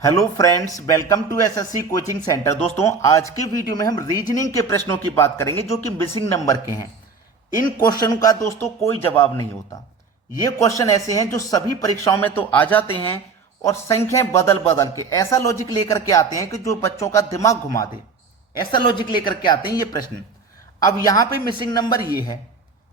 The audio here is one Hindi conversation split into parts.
Hello friends, welcome to SSC coaching centre. दोस्तों, आज के वीडियो में हम रीजनिंग के प्रश्नों की बात करेंगे जो कि मिसिंग नंबर के हैं। इन क्वेश्चन का दोस्तों कोई जवाब नहीं होता। ये क्वेश्चन ऐसे हैं जो सभी परीक्षाओं में तो आ जाते हैं और संख्याएं बदल बदल के ऐसा लॉजिक लेकर के आते हैं कि जो बच्चों का दिमाग घुमा दे। ऐसा लॉजिक लेकर के आते हैं ये प्रश्न। अब यहां पे मिसिंग नंबर ये है,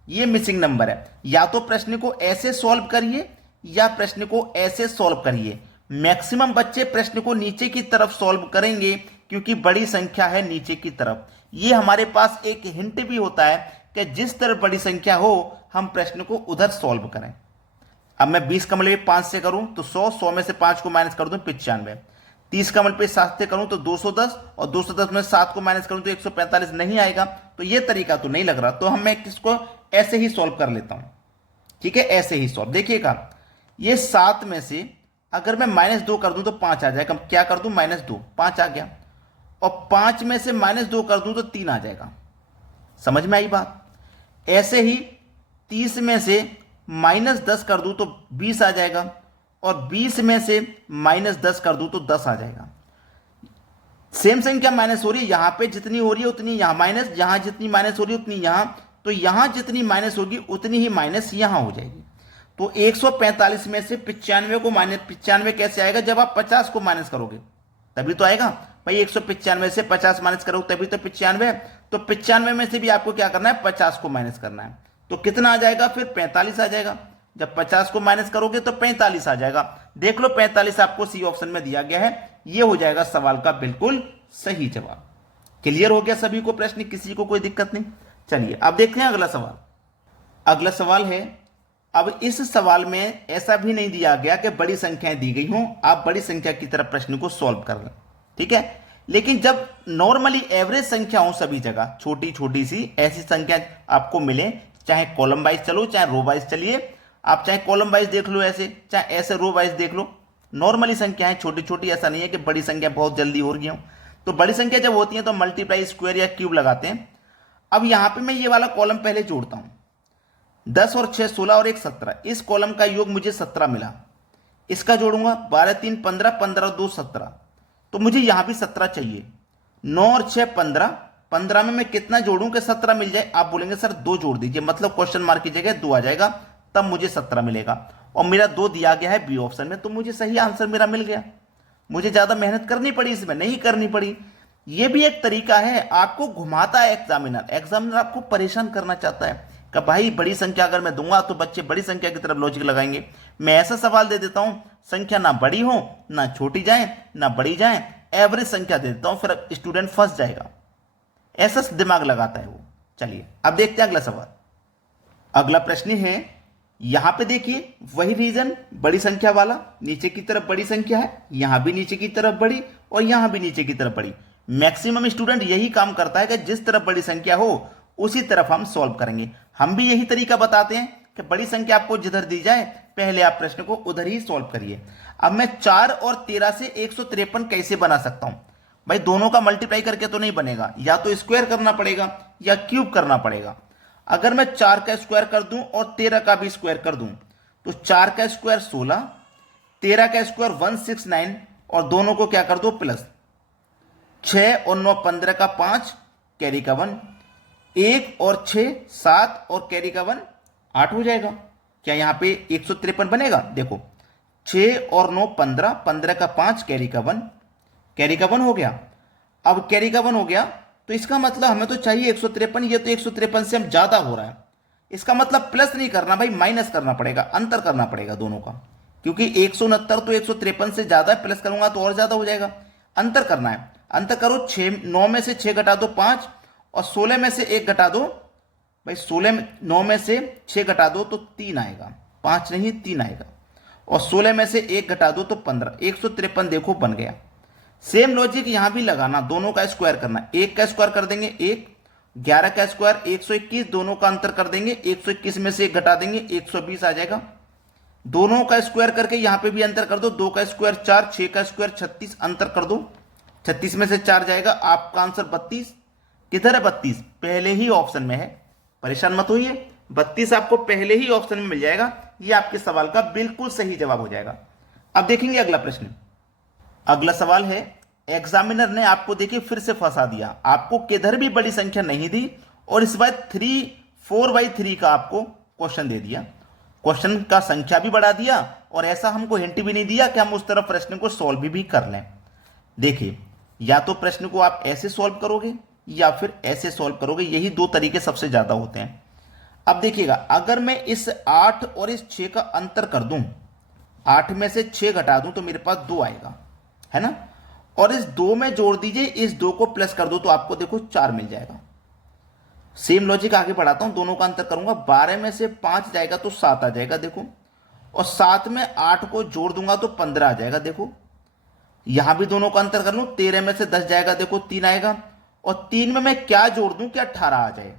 ये मिसिंग नंबर है। या तो प्रश्न को ऐसे सॉल्व करिए या प्रश्न को ऐसे सॉल्व करिए। मैक्सिमम बच्चे प्रश्न को नीचे की तरफ सॉल्व करेंगे क्योंकि बड़ी संख्या है नीचे की तरफ। ये हमारे पास एक हिंट भी होता है कि जिस तरफ बड़ी संख्या हो हम प्रश्न को उधर सॉल्व करें। अब मैं 20 का मल्टीप्लाई 5 से करूं तो 100 में से 5 को माइनस कर दूं 95। 30 का मल्टीप्लाई 7 से करूं तो 210 और 210 में 7 को माइनस करूं तो 145 नहीं आएगा। तो ये तरीका तो नहीं लग रहा, तो मैं किसको ऐसे ही सॉल्व कर लेता हूं। ठीक है, ऐसे ही सॉल्व। देखिएगा, ये 7 में से अगर मैं -2 कर दूं तो 5 आ जाएगा। क्या कर दूं? -2, 5 आ गया। और 5 में से -2 कर दूं तो 3 आ जाएगा। समझ में आई बात? ऐसे ही 30 में से -10 कर दूं तो 20 आ जाएगा और 20 में से -10 कर दूं तो 10 आ जाएगा। सेम संख्या माइनस हो रही है, यहां पे जितनी हो रही है उतनी यहां माइनस, यहां जितनी माइनस हो रही है उतनी यहां, तो यहां जितनी माइनस होगी उतनी ही माइनस यहां हो जाएगी। तो 145 में से 95 को माइनस 95 कैसे आएगा? जब आप 50 को माइनस करोगे तभी तो आएगा भाई। 195 से 50 माइनस करोगे तभी तो 95। तो 95 में से भी आपको क्या करना है? 50 को माइनस करना है। तो कितना आ जाएगा? फिर 45 आ जाएगा। जब 50 को माइनस करोगे तो 45 आ जाएगा। देख लो, 45 आपको सी ऑप्शन में दिया गया है। यह हो जाएगा सवाल का बिल्कुल सही जवाब। क्लियर हो गया सभी को प्रश्न? किसी को कोई दिक्कत नहीं? चलिए अब देखते हैं अगला सवाल। अगला सवाल है, अब इस सवाल में ऐसा भी नहीं दिया गया कि बड़ी संख्याएं दी गई हों, आप बड़ी संख्या की तरफ प्रश्न को सॉल्व कर लें। ठीक है, लेकिन जब नॉर्मली एवरेज संख्या हो सभी जगह, छोटी छोटी सी ऐसी संख्या आपको मिले, चाहे कॉलम वाइज चलो चाहे रो वाइज चलिए, आप चाहे कॉलम वाइज देख लो ऐसे, चाहे ऐसे रो वाइज देख लो, नॉर्मली संख्याएं छोटी छोटी, ऐसा नहीं है कि बड़ी संख्या बहुत जल्दी हो रही हो। तो बड़ी संख्या जब होती है तो मल्टीप्लाई, स्क्वायर या क्यूब लगाते हैं। अब यहां पर मैं ये वाला कॉलम पहले जोड़ता हूं। 10 और 6 16 और 1 17। इस कॉलम का योग मुझे 17 मिला। इसका जोड़ूंगा 12 3 15, 15 और 2 17। तो मुझे यहां भी 17 चाहिए। 9 और 6 15। 15 में मैं कितना जोड़ूं कि 17 मिल जाए? आप बोलेंगे सर 2 जोड़ दीजिए, मतलब क्वेश्चन मार्क की जगह 2 आ जाएगा, तब मुझे 17 मिलेगा। और मेरा 2 दिया गया है बी ऑप्शन में, तो मुझे सही आंसर मेरा मिल गया। मुझे ज्यादा मेहनत करनी पड़ी, इसमें नहीं करनी पड़ी। यह भी एक तरीका है, आपको घुमाता है एग्जामिनर। एग्जामिनर आपको परेशान करना चाहता है कि भाई बड़ी संख्या अगर मैं दूंगा तो बच्चे बड़ी संख्या की तरफ लॉजिक लगाएंगे। मैं ऐसा सवाल दे देता हूं, संख्या ना बड़ी हो ना छोटी जाए ना बड़ी जाए, एवरेज संख्या दे देता हूं, फिर स्टूडेंट फंस जाएगा। ऐसा दिमाग लगाता है वो। चलिए अब देखते हैं अगला सवाल। अगला प्रश्न है, यहां पे देखिए वही रीजन, बड़ी संख्या वाला, नीचे की तरफ बड़ी संख्या है, यहां भी नीचे की तरफ बड़ी और यहां भी नीचे की तरफ बड़ी। मैक्सिमम स्टूडेंट यही काम करता है कि जिस तरफ बड़ी संख्या हो उसी तरफ हम सॉल्व करेंगे। हम भी यही तरीका बताते हैं कि बड़ी संख्या आपको जिधर दी जाए पहले आप प्रश्न को उधर ही सॉल्व करिए। अब मैं 4 और 13 से 153 कैसे बना सकता हूं? भाई दोनों का मल्टीप्लाई करके तो नहीं बनेगा, या तो स्क्वायर करना पड़ेगा या क्यूब करना पड़ेगा। अगर मैं 4 का स्क्वायर कर दूं और 13 का भी स्क्वायर कर दूं तो 4 का स्क्वायर 16, 13 का स्क्वायर 169 और दोनों को क्या कर दो प्लस। 6 और 9 15 का 5, कैरी का 1, 1 और 6 7 और कैरी का 1 8 हो जाएगा। क्या यहां पे 153 बनेगा? देखो 6 और 9 15, 15 का 5, कैरी का 1, कैरी का 1 हो गया। अब कैरी का 1 हो गया तो इसका मतलब हमें तो चाहिए 153, ये तो 153 से हम ज्यादा हो रहा है। इसका मतलब प्लस नहीं करना भाई, माइनस करना पड़ेगा, अंतर करना पड़ेगा दोनों का, क्योंकि 169 तो 153 से ज्यादा है, प्लस करूंगा तो और ज्यादा हो जाएगा। अंतर करना है, अंतर करो। 9 में से 6 घटा दो 5 और 16 में से 1 घटा दो भाई। 9 में से 6 घटा दो तो 3 आएगा, 5 नहीं 3 आएगा। और 16 में से 1 घटा दो तो 15। 153 देखो बन गया। सेम लॉजिक यहां भी लगाना, दोनों का स्क्वायर करना। 1 का स्क्वायर कर देंगे 1, 11 का स्क्वायर 121, दोनों का अंतर कर देंगे। 121 में से 1 घटा देंगे 120 आ जाएगा। दोनों का स्क्वायर करके यहां पे भी अंतर कर दो। 2 का स्क्वायर 4, 6 का स्क्वायर 36, अंतर कर दो। 36 में से 4 जाएगा, आपका आंसर 32। किधर है 32? पहले ही ऑप्शन में है, परेशान मत होइए। 32 आपको पहले ही ऑप्शन में मिल जाएगा। ये आपके सवाल का बिल्कुल सही जवाब हो जाएगा। अब देखेंगे अगला प्रश्न। अगला सवाल है, एग्जामिनर ने आपको देखिए फिर से फंसा दिया, आपको किधर भी बड़ी संख्या नहीं दी और इस बार 4/3 का आपको क्वेश्चन दे दिया। क्वेश्चन का संख्या भी बढ़ा दिया और ऐसा हमको हिंट भी नहीं दिया कि हम उस तरफ प्रश्न को सॉल्व भी कर लें। देखिए, या तो प्रश्न को आप ऐसे सॉल्व करोगे या फिर ऐसे सॉल्व करोगे, यही दो तरीके सबसे ज्यादा होते हैं। अब देखिएगा, अगर मैं इस 8 और इस 6 का अंतर कर दूं, 8 में से 6 घटा दूं तो मेरे पास 2 आएगा, है ना। और इस 2 में जोड़ दीजिए, इस 2 को प्लस कर दो तो आपको देखो 4 मिल जाएगा। सेम लॉजिक आगे बढ़ाता हूं, दोनों का अंतर करूंगा, 12 में से 5 जाएगा तो 7 आ जाएगा देखो, और 7 में 8 को जोड़ दूंगा तो 15 आ जाएगा देखो। यहां भी दोनों का अंतर कर लूं, 13 में से 10 जाएगा देखो 3 आएगा, और 3 में मैं क्या जोड़ दूं कि 18 आ जाए,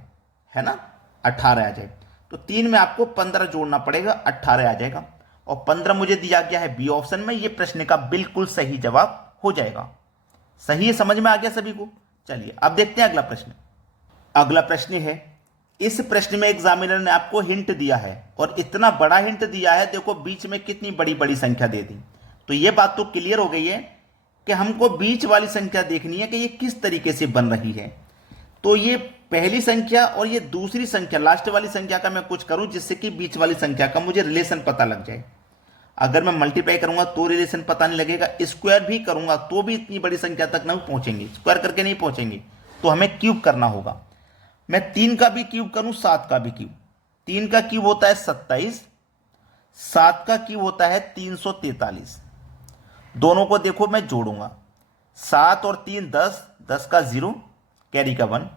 है ना, 18 आ जाए। तो 3 में आपको 15 जोड़ना पड़ेगा, 18 आ जाएगा, और 15 मुझे दिया गया है बी ऑप्शन में। यह प्रश्न का बिल्कुल सही जवाब हो जाएगा। सही है, समझ में आ गया सभी को। चलिए अब देखते हैं अगला प्रश्न। अगला प्रश्न है, इस प्रश्न में एग्जामिनर ने आपको हिंट दिया है और इतना बड़ा हिंट दिया है, देखो बीच में कितनी बड़ी बड़ी संख्या दे दी। तो यह बात तो क्लियर हो गई है कि हमको बीच वाली संख्या देखनी है कि ये किस तरीके से बन रही है। तो ये पहली संख्या और ये दूसरी संख्या, लास्ट वाली संख्या का मैं कुछ करूं जिससे कि बीच वाली संख्या का मुझे रिलेशन पता लग जाए। अगर मैं मल्टीप्लाई करूंगा तो रिलेशन पता नहीं लगेगा, स्क्वायर भी करूंगा तो भी इतनी बड़ी संख्या तक नहीं पहुंचेंगे, स्क्वायर करके नहीं पहुंचेंगे, तो हमें क्यूब करना होगा। मैं 3 का भी क्यूब करूं, 7 का भी क्यूब, 3 का क्यूब होता है 27, 7 का क्यूब होता है 343। दोनों को देखो मैं जोड़ूंगा, 7 और 3 10, 10 का 0 कैरी का 1,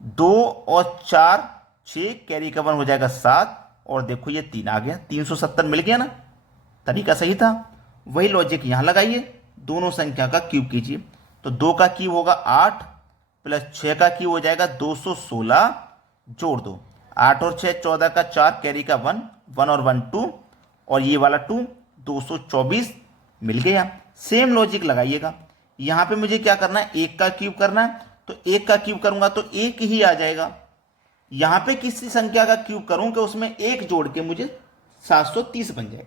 2 और 4 6 कैरी का 1 हो जाएगा 7, और देखो ये 3 आ गया, 370 मिल गया ना। तरीका सही था, वही लॉजिक यहां लगाइए, दोनों संख्या का क्यूब कीजिए। तो 2 का क्यूब होगा 8 प्लस 6 का क्यूब हो जाएगा 216, जोड़ दो, 8 और 6 14 का 4 कैरी का 1, 1 और 1 2, और ये वाला 2 224 मिल गया। सेम लॉजिक लगाइएगा, यहां पे मुझे क्या करना है, 1 का क्यूब करना है, तो 1 का क्यूब करूंगा तो 1 ही आ जाएगा। यहां पे किसी संख्या का क्यूब करूं कि उसमें 1 जोड़ के मुझे 730 बन जाए,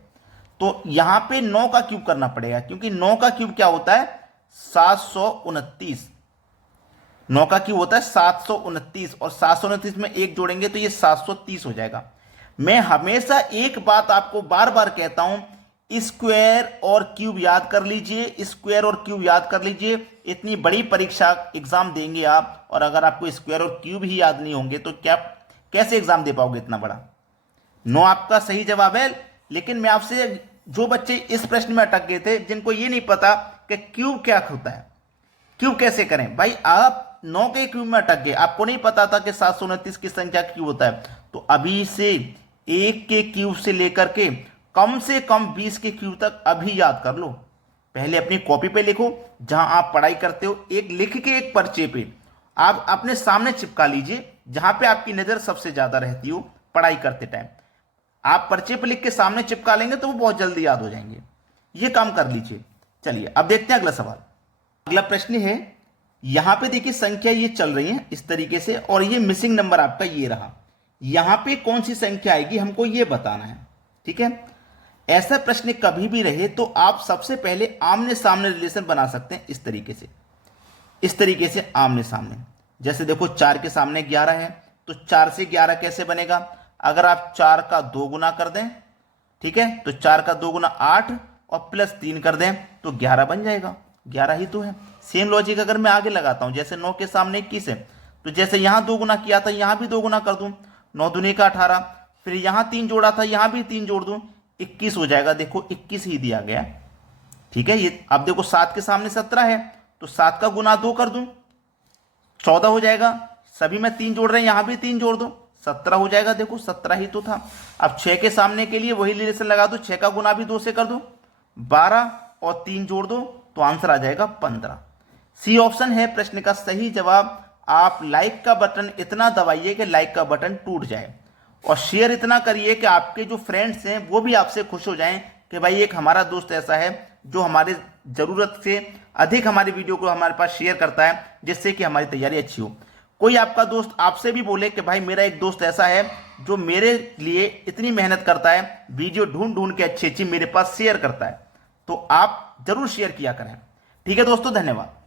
तो यहां पे 9 का क्यूब करना पड़ेगा, क्योंकि 9 का क्यूब क्या होता है 729। 9 का क्यूब होता है 729, और 729 में 1 जोड़ेंगे तो ये 730 हो जाएगा। मैं हमेशा एक बात आपको बार बार कहता हूं, स्क्वायर और क्यूब याद कर लीजिए, स्क्वायर और क्यूब याद कर लीजिए। इतनी बड़ी परीक्षा एग्जाम देंगे आप, और अगर आपको स्क्वायर और क्यूब ही याद नहीं होंगे तो क्या कैसे एग्जाम दे पाओगे इतना बड़ा। 9 आपका सही जवाब है। लेकिन मैं आपसे, जो बच्चे इस प्रश्न में अटक गए थे, जिनको ये नहीं पता कि क्यूब क्या होता है, क्यूब कैसे करें, भाई आप 9 के क्यूब में अटक गए, आपको नहीं पता था कि 729 किस संख्या क्यूब होता है, तो अभी से 1 के क्यूब से लेकर के कम से कम 20 के क्यूब तक अभी याद कर लो। पहले अपनी कॉपी पे लिखो, जहां आप पढ़ाई करते हो, एक लिख के एक पर्चे पे आप अपने सामने चिपका लीजिए, जहां पे आपकी नजर सबसे ज्यादा रहती हो पढ़ाई करते टाइम। आप पर्चे पे लिख के सामने चिपका लेंगे तो वो बहुत जल्दी याद हो जाएंगे। ये काम कर लीजिए। चलिए अब देखते हैं अगला सवाल। अगला प्रश्न है, यहां पे देखिए संख्या ये चल रही है इस तरीके से, और ये मिसिंग नंबर आपका ये रहा। यहां पे कौन सी संख्या आएगी हमको ये बताना है, ठीक है। ऐसा प्रश्न कभी भी रहे तो आप सबसे पहले आमने सामने रिलेशन बना सकते हैं, इस तरीके से आमने सामने। जैसे देखो 4 के सामने 11 है, तो 4 से 11 कैसे बनेगा, अगर आप 4 का 2 गुना कर दें, ठीक है, तो 4 का 2 गुना 8 और प्लस 3 कर दें तो 11 बन जाएगा, 11 ही तो है। सेम लॉजिक अगर मैं आगे लगाता हूं, जैसे 9 के सामने 21 है, तो जैसे यहां 2 गुना किया था यहां भी 2 गुना कर दूं, 9 दूनी का 18, फिर यहां 3 जोड़ा था यहां भी 3 जोड़ दूं, 21 हो जाएगा। देखो 21 ही दिया गया, ठीक है। ये अब देखो 7 के सामने 17 है, तो 7 का गुना 2 कर दूं 14 हो जाएगा। सभी में 3 जोड़ रहे हैं, यहां भी 3 जोड़ दो 17 हो जाएगा। देखो 17 ही तो था। अब 6 के सामने के लिए वही रिलेशन लगा दो, 6 का गुना भी 2 से कर दो 12 और 3 जोड़ दो तो आंसर आ जाएगा 15। सी ऑप्शन है प्रश्न का सही जवाब। आप लाइक का बटन इतना दबाइए कि लाइक का बटन टूट जाए, और शेयर इतना करिए कि आपके जो फ्रेंड्स हैं वो भी आपसे खुश हो जाएं कि भाई एक हमारा दोस्त ऐसा है जो हमारे ज़रूरत से अधिक हमारी वीडियो को हमारे पास शेयर करता है, जिससे कि हमारी तैयारी अच्छी हो। कोई आपका दोस्त आपसे भी बोले कि भाई मेरा एक दोस्त ऐसा है जो मेरे लिए इतनी मेहनत करता है, वीडियो ढूंढ ढूंढ के अच्छी अच्छी मेरे पास शेयर करता है, तो आप जरूर शेयर किया करें। ठीक है दोस्तों, धन्यवाद।